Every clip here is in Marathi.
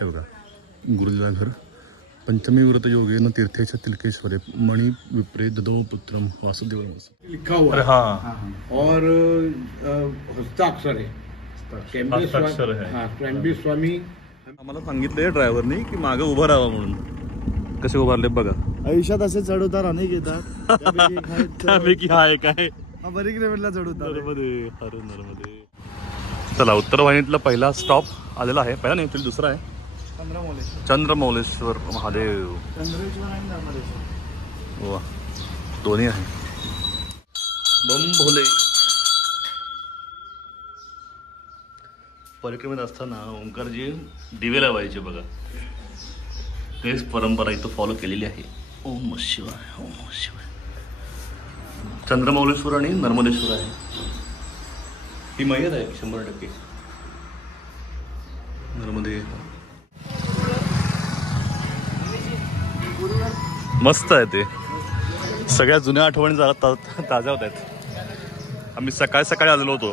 हे बघा गुरुजीला घर पंचमी व्रत योगेन तीर्थेश तिलकेश्वरे मणि विप्रे ददो पुत्रम वासुदेव लिखा हुआ है। हाँ और हस्ताक्षर है। हस्ताक्षर है। हाँ, त्र्यंबी स्वामी आम्हाला सांगितलंय ड्रायव्हरनी की मागे उभं राहावा म्हणून. कसे उभारले बघा. आयुष्यात असे चढउतार अनेक येतात त्यापैकी हा एक आहे बरीक रेवडला चढउतार. नर्मदे हर नर्मदे. चला उत्तर वाहिनीतला पहिला स्टॉप आलेला आहे. पहिला नाही दुसरा आहे चंद्रमौलेश्वर महादेव. चंद्रेश्वर आणि नर्मदेश्वर. वा दोन्ही आहे. बम भोले. परिक्रमेत असताना ओंकारजी दिवे लावायचे बघा. तेच परंपरा इथं फॉलो केलेली आहे. ओम नमः शिवाय ओम नमः शिवाय. चंद्रमौलेश्वर आणि नर्मदेश्वर आहे. ही मैयत आहे 100%. नर्मदे मस्त आहे ते. सगळ्या जुन्या आठवणी जरा ताज्या होत आहेत. आम्ही सकाळी सकाळी आलेलो होतो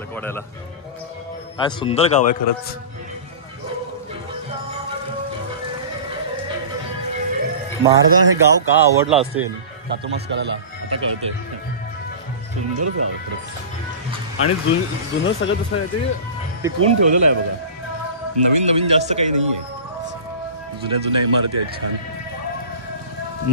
लकवाड्याला. काय सुंदर गाव आहे खरंच. महाराजांना हे गाव का आवडलं असेल चातुर्मास करायला आता कळतंय. सुंदर गाव आहे खरंच. आणि जुनं सगळं तसं आहे ते टिकवून ठेवलेलं आहे बघा. नवीन नवीन जास्त काही नाही आहे. जुन्या जुन्या इमारती आहेत छान.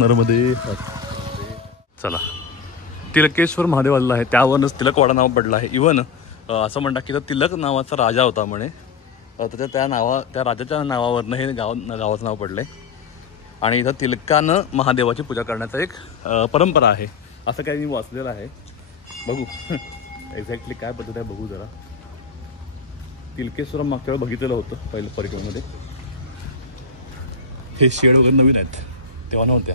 नर्मदे. चला तिलकेश्वर महादेव आलेला आहे. त्यावरच तिलकवाडा नाव पडलं आहे. इव्हन असं म्हणतात की तिलक नावाचा राजा होता म्हणे. तर त्या राजाच्या नावावरनं हे गावाचं नाव पडलंय. आणि इथं तिलकानं महादेवाची पूजा करण्याचा एक परंपरा आहे असं काही मी वाचलेलं आहे. बघू एक्झॅक्टली काय पद्धत आहे बघू जरा. तिलकेश्वर मागच्या वेळेला बघितलेलं होतं पहिलं परिक्रमेमध्ये. हे शेड वगैरे नवीन आहेत तेव्हा नव्हत्या.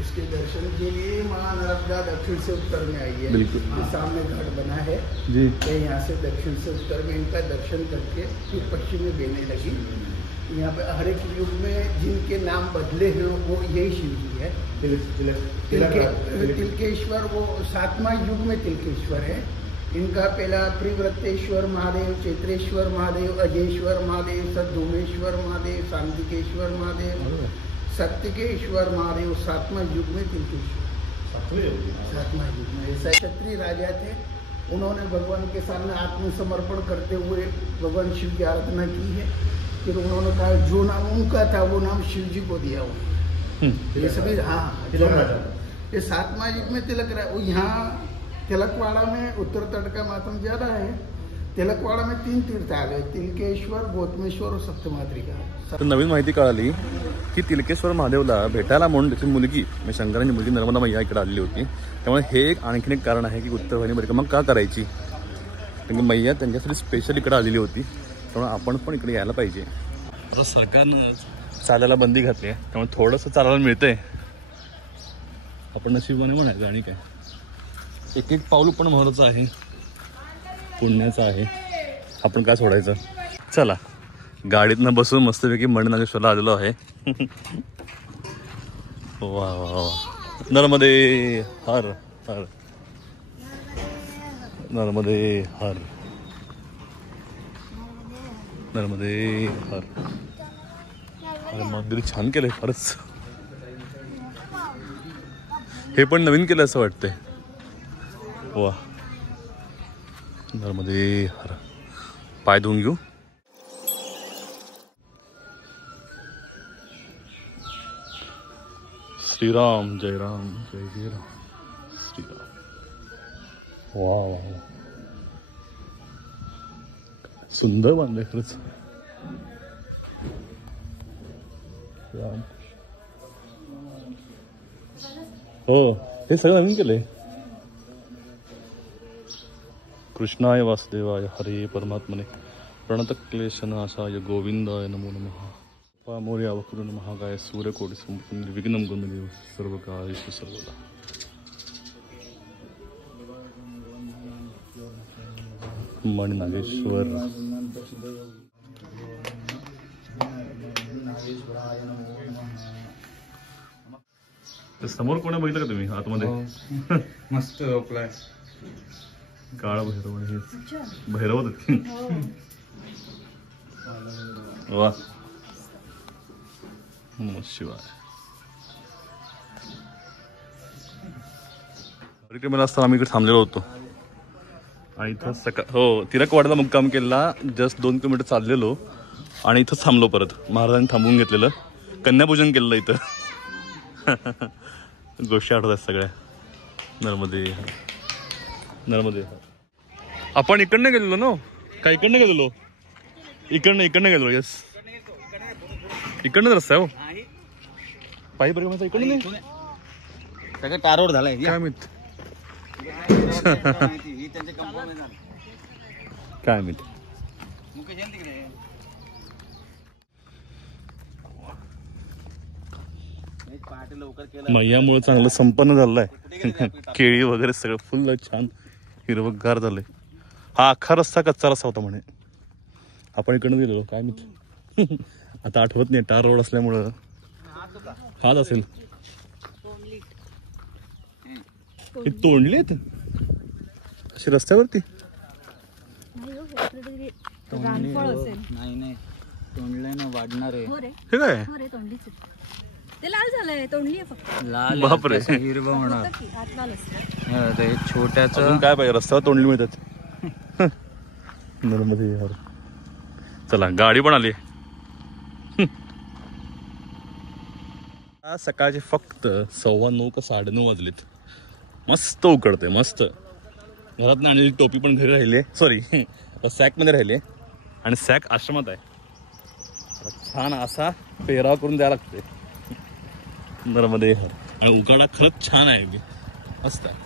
उसके दर्शन के लिए माँ नर्मदा दक्षिण से उत्तर में आई है। बिल्कुल सामने घाट बना है जी. यहाँ से दक्षिण से उत्तर में इनका दर्शन करके फिर पश्चिम में बहने लगी। यहाँ पे हर एक युग में जिनके नाम बदले हैं वो यही शिव जी है। तिलकेश्वर वो 7वां युग में तिलकेश्वर है। इनका पहला प्रिव्रतेश्वर महादेव, चैत्रेश्वर महादेव, अजेश्वर महादेव, सद्धूमेश्वर महादेव, शांतिकेश्वर महादेव, सत्यकेश्वर महादेव 7वां युग में तिलकेश्वर 7वां युग में। ऐसा क्षत्रिय राजा थे। उन्होंने भगवान के सामने आत्मसमर्पण करते हुए भगवान शिव की आराधना की है। फिर उन्होंने कहा जो नाम उनका था वो नाम शिव जी को दिया हुआ। ये सभी हाँ ये 7वां युग में तिलक रहा। वो यहाँ तिलकवाड़ा में उत्तर तट का मातम ज़्यादा है। तिलकवाड़ा में 3 तीर्थ आ गए, तिलकेश्वर, गौतमेश्वर और सप्तमातृका. तर नवीन माहिती कळाली की तिलकेश्वर महादेवला भेटायला म्हणून त्याची मुलगी म्हणजे शंकरांची मुलगी नर्मदा मैया इकडे आलेली होती. त्यामुळे हे एक आणखीन एक कारण आहे की उत्तर वाहिनी परिक्रमा का करायची. कारण की मैया त्यांच्यासाठी स्पेशल इकडे आलेली होती. त्यामुळे आपण पण इकडे यायला पाहिजे. आता सरकारनं चालायला बंदी घातली आहे त्यामुळे थोडंसं चालायला मिळतंय. आपण नशिबाने म्हणायचं आणि काय. एक एक पाऊल पण महत्त्वाचं आहे, पुण्याचं आहे. आपण काय सोडायचं. चला गाडीतनं बसून मस्तपैकी मणिनागेश्वरला आलेलो आहे. वा वा वा. नर्मदे हर हर नर्मदे हर नर्मदे हर. अरे मंदिर छान केलंय खरंच. हे पण नवीन केलं असं वाटतंय. वा नर्मदे हर. पाय धुवून घेऊ. श्रीराम जय राम जय जय राम श्रीराम. वा वा वा. सुंदर बांधलंय खरंच. राम हो हे सगळं नवीन केलंय. कृष्णाय वासुदेवाय हरे परमात्मने प्रणत क्लेशनाशाय गोविंदाय नमो नमः. पामोर्या वक्रुन महागाय सूर्यकोटि संपूर्ण निर्विघ्नं गुणदेव सर्वकार्येषु सर्वदा. मणिनागेश्वर. समोर कोणा बघितलं का तुम्ही आतमध्ये. मस्त झोपलाय. काळा भैरव आणि हे भैरव वा नमः शिवाय. परिक्रमेला असताना आम्ही इकडे थांबलेलो होतो आणि इथं हो तिरकवाड्याला मुक्काम केला. जस्ट 2 किलोमीटर चाललेलो आणि इथंच थांबलो. परत महाराजांनी थांबवून घेतलेलं, कन्यापूजन केलेलं इथं. गोष्टी आठवतात सगळ्या. नर्मदे आपण इकडनं गेलेलो ना का? इकडनं गेलेलो, इकडनं गेलो. येस, इकडनंच रस्ता आहे हो. पायी परिक्रमेचा इकडनं नाही सगळं टारोड झालाय. काय माहित, काय माहित. मैयामुळे चांगलं संपन्न झालं आहे. केळी वगैरे सगळं फुल छान हिरवगार झालंय. हा अख्खा रस्ता कच्चा रस्ता होता म्हणे. आपण इकडनं गेलेलो काय माहित. आता आठवत नाही, टार रोड असल्यामुळं हाच असेल. हे तोंडलेत अशी रस्त्यावरती. नाही तोंडलंय ना, वाढणार आहे. हे काय ते लाल झालंय, तोंडली आहे फक्त. लाल बापरे. हिरवं होणार. आत लाल असतं. ते छोट्याच अजून काय पाहिजे, रस्त्यावर तोंडली मिळतात. नर्मदे यार. चला गाडी पण आली. सकाळचे फक्त 9:15 का 9:30 वाजलेत. मस्त उकडते, मस्त. घरात आणलेली टोपी पण घरी राहिली, सॉरी सॅकमध्ये राहिले. आणि सॅक आश्रमात आहे. छान असा पेहराव करून द्यायला लागते. नर्मदे यार. आणि उकाडा खरंच छान आहे, मस्त आहे.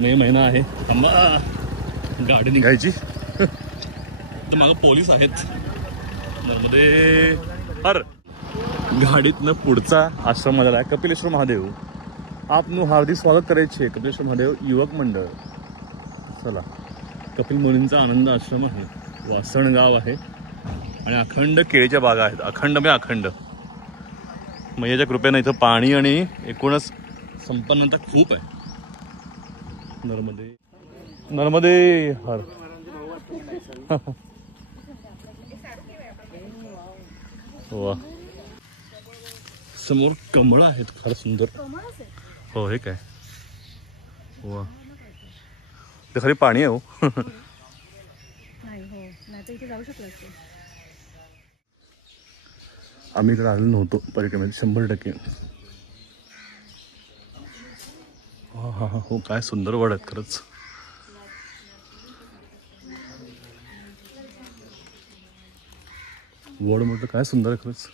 मे महिना आहे. थांबा, गाडी निघायची. तर मागं पोलीस आहेत. नर्मदे हर. गाडीतनं पुढचा आश्रम आलेला आहे, कपिलेश्वर महादेव. आपનું हार्दिक स्वागत करायचे कपिलेश्वर महादेव युवक मंडळ. चला, कपिल मुनींचा आनंद आश्रम आहे. वासण गाव आहे आणि अखंड केळीच्या बागा आहेत. अखंड म्हणजे अखंड. मैयाच्या कृपेनं इथं पाणी आणि एकूणच संपन्नता खूप आहे. नर्मदे हर. वा, समोर कमळ आहेत, फार सुंदर. हो, हे काय वा, ते खरी पाणी आहे हो. आम्ही इकडे आलेलो नव्हतो परिक्रमेत 100%. हा हो, काय सुंदर वड आहेत खरंच. वड म्हटलं काय सुंदर आहे खरंच.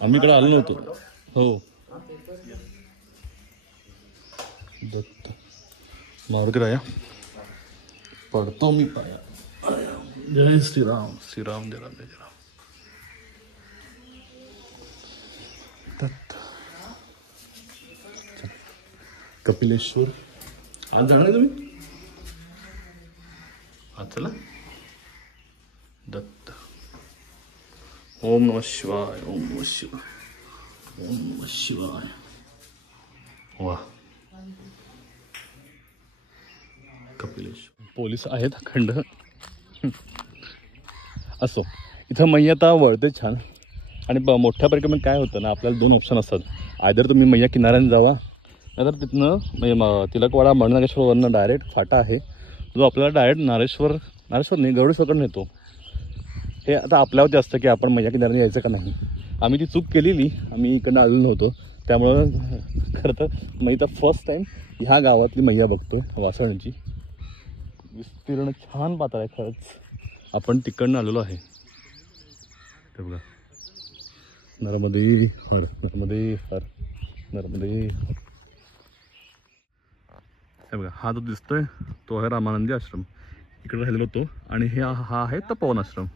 आम्ही इकडे आलो नव्हतो. हो, दत्त मारुती राया पडतो मी पाया. जय श्रीराम. श्रीराम जय राम, जय राम. दत्त कपिलेश्वर. आज जाणार आहे तुम्ही? आज चला. दत्त. ओम नमः शिवाय. ओम नमः शिवाय. ओम नमः शिवाय. वा, कपिलेश्वर. पोलीस आहेत अखंड. असो, इथं मैया आता वळते छान. आणि मोठ्या परिक्रमेत काय होतं ना, आपल्याला 2 ऑप्शन असतात. आयदर तुम्ही मैया किनाऱ्याने जावा, नाहीतर तिथनं म्हणजे तिलकवाडा मणनागेश्वरवरनं डायरेक्ट फाटा आहे जो आपल्याला डायरेक्ट नारेश्वर नाही गरुडेश्वरकडे नेतो. हे आता आपल्यावरती असतं की आपण मैया किनाऱ्याने यायचं का नाही. आम्ही ती चूक केलेली, आम्ही इकडनं आलेलो नव्हतो. त्यामुळं खरं तर मी तर फर्स्ट टाईम ह्या गावातली मैया बघतो. वासळांची विस्तीर्ण छान पातळ आहे खरंच. आपण तिकडनं आलेलो आहे. ते बघा, नर्मदे हर. नर्मदे हर. नर्मदे हर. हे बघा, हा जो दिसतोय तो आहे रामानंदी आश्रम. इकडे राहिलेलो होतो. आणि हा आहे तपोवन आश्रम.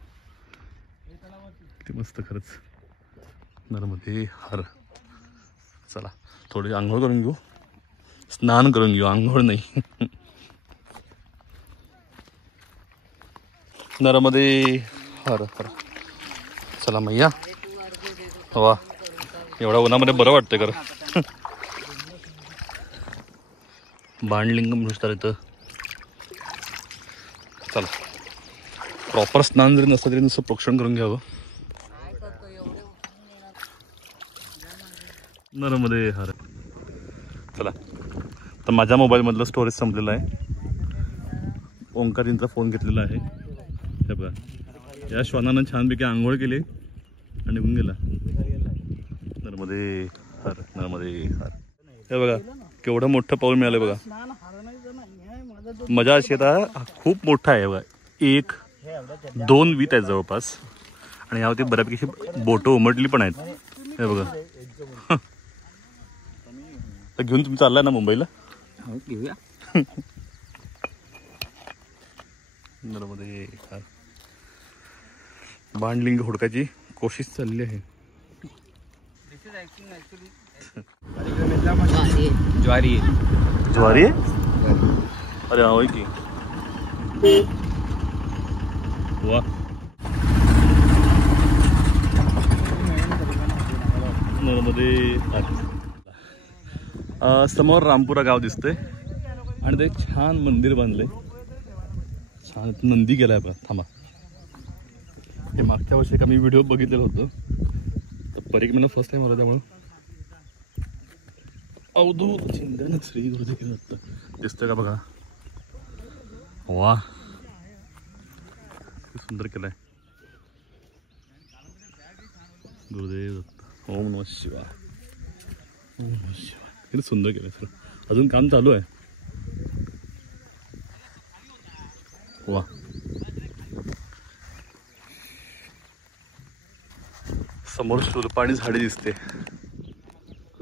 किती मस्त खरंच. नर्मदे हर. चला, थोडी आंघोळ करून घेऊ, स्नान करून घेऊ, आंघोळ नाही. नर्मदे हर हर. चला मैया. वा, एवढ्या उन्हामध्ये बरं वाटतंय खरं. बाणलिंगम नुसतं इथं. चला प्रॉपर स्नान जरी नसतं तरी नुसतं प्रोक्षण करून घ्यावं. नर्मदे हर. चला तर माझ्या मोबाईलमधलं स्टोरेज संपलेलं आहे. ओंकारींचा फोन घेतलेला आहे. हे बघा या श्वानानं छानपैकी आंघोळ केली आणि निघून गेला. नर्मदे हर नर्मदे हर. हे बघा केवढं मोठं पाऊल मिळालं बघा. मजा अशी आता खूप मोठा आहे बघा. 1-2 वीत आहेत जवळपास आणि यावरती बऱ्यापैकी बोटं उमटली पण आहेत. हे बघा तर घेऊन तुम्ही चाललाय ना मुंबईला. घेऊया. नर्मदे हर. बाणलिंग हुडकायची कोशिश चालली आहे. ज्वारी ज्वारी आहे. अरे हा होय की. वा नर्मदे हर. समोर रामपुरा गाव दिसतंय आणि ते छान मंदिर बांधलंय. छान नंदी गेलाय बघा. थांबा हे मागच्या वर्षी एक आम्ही व्हिडिओ बघितलेलं होतं तर परिक्रमेला फर्स्ट टाइम आला त्यामुळं अवधूत चिंतन श्री गुरुदेव दत्त दिसतंय का बघा. वा सुंदर केलाय. गुरुदेव दत्त. ओम नमः शिवाय. ओम नमः शिवाय. किती सुंदर केलंय सर. अजून काम चालू आहे. वा समोर शूलपाणी झाडी दिसते.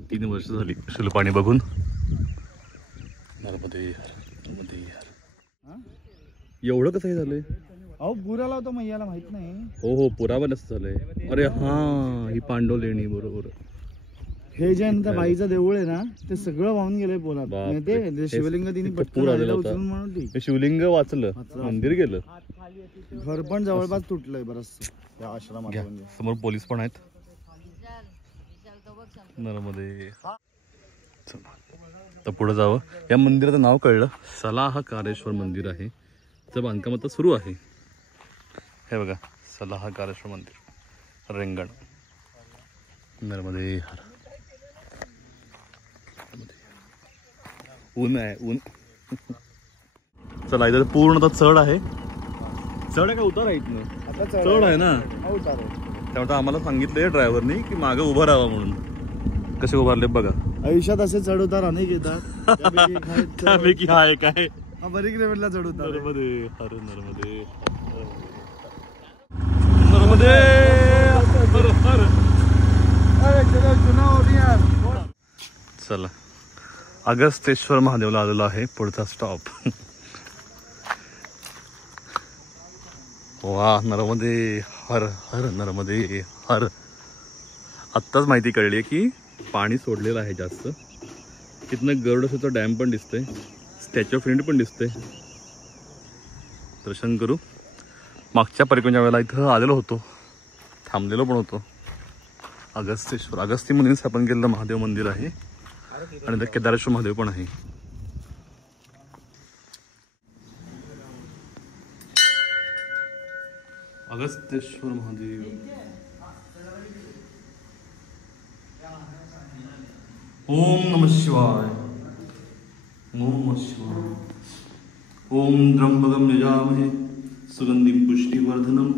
3 वर्ष झाली शूलपाणी बघून. नर्मदे हर नर्मदे हर. एवढं कसं हे झालंय. अहो पुराला होता मैयाला माहित नाही. हो पुरावा नसतं झालंय. अरे हा ही पांडव लेणी बरोबर. हे जे आहे ना त्या बाईचं देऊळ आहे ना ते सगळं वाहून गेलंय पोलात. बापरे. ते शिवलिंग तिने इथं पटकन पूर आलेला होता. उचलून म्हणून ती हे शिवलिंग वाचलं मंदिर गेलं. घर पण जवळपास तुटलंय बरंच त्या आश्रमात. घ्या. समोर पोलीस पण आहेत. नर्मदे. तर पुढे जावं. या मंदिराचं नाव कळलं. सलाहकारेश्वर मंदिर आहे. त्याचं बांधकाम आता सुरू आहे. हे बघा सलाहकारेश्वर मंदिर रेंगण. नर्मदे हर. ऊन आहे ऊन. चला इथं पूर्ण आता चढ आहे. चढ आहे का उतार आहे इथनं. आता चढ आहे ना. उतार त्यामुळे आम्हाला सांगितलंय ड्रायव्हरनी की मागं उभं राहावं म्हणून. कसे उभारले बघा. आयुष्यात असे चढ उतार अनेक येतात. त्यापैकी हा एक आहे. हा बरीक लेवलला चढ उतार. नर्मदे हर नर्मदे नर्मदे हर हर. चला अगस्तेश्वर महादेवला आलेलो आहे. पुढचा स्टॉप. वा नर्मदे हर हर नर्मदे हर. आत्ताच माहिती कळली की पाणी सोडलेलं आहे जास्त. तिथनं गरुडचा डॅम पण दिसतंय. स्टॅच्यू ऑफ युनिटी पण दिसतंय. दर्शन करू. मागच्या परिक्रमेच्या वेळेला इथं आलेलो होतो. थांबलेलो पण होतो. अगस्तेश्वर अगस्ती मुनीने स्थापन केलेलं महादेव मंदिर आहे आणि इथं केदारेश्वर महादेव पण आहे. अगस्तेश्वर महादेव. ओम नमः शिवाय. ओम नमः शिवाय. ओम त्र्यंबकं यजामहे सुगंधिं पुष्टिवर्धनम्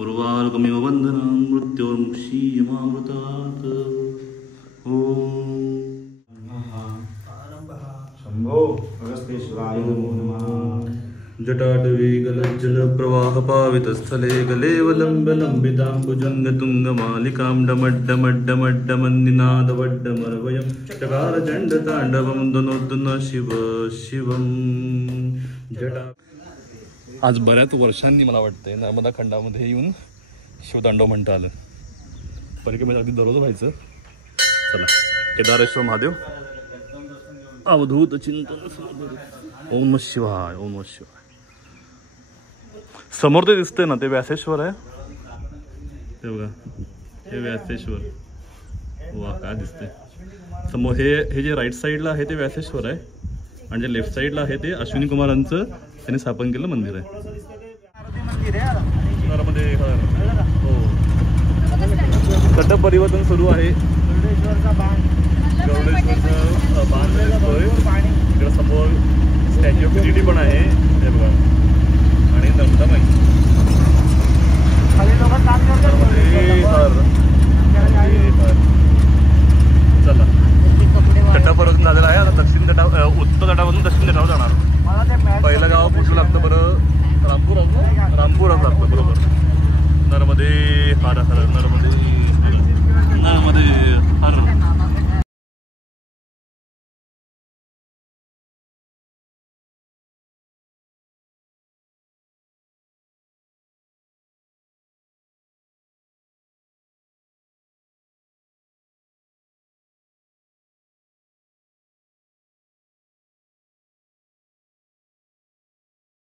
उर्वारुकमिव बन्धनं मृत्योर्मुक्षीयमामृतात्. ओम शंभो अगस्तेश्वराय नमो नमः. जटाटवी गलज्जलप्रवाह पावितस्थले गलेवलम्बलम्बिताम्बुजङ्गतुङ्गमालिकां डमड्डमड्डमड्डमन्निनादवड्डमर्वयं चकारचण्डताण्डवं धनोद्धन शिव शिवं. जटा आज बऱ्याच वर्षांनी मला वाटतंय नर्मदा खंडामध्ये येऊन शिवतांडव म्हणता आलं. परिक्रमेला अगदी दररोज व्हायचं. चला केदारेश्वर महादेव अवधूत चिंतन. ओम नमः शिवाय. ओम नमः शिवाय. समोर ते दिसतंय ना ते व्यासेश्वर आहे. ते बघा हे व्यासेश्वर. वा काय दिसतंय समोर. हे जे राईट साईडला आहे ते व्यासेश्वर आहे आणि जे लेफ्ट साईडला आहे ते अश्विनी कुमारांचं त्यांनी स्थापन केलेलं मंदिर आहे. मध्ये हो तट परिवर्तन सुरू आहे. गरुडेश्वरचं बांध दिसतोय. इकडे समोर स्टॅच्यू ऑफ युनिटी पण आहे. हे बघा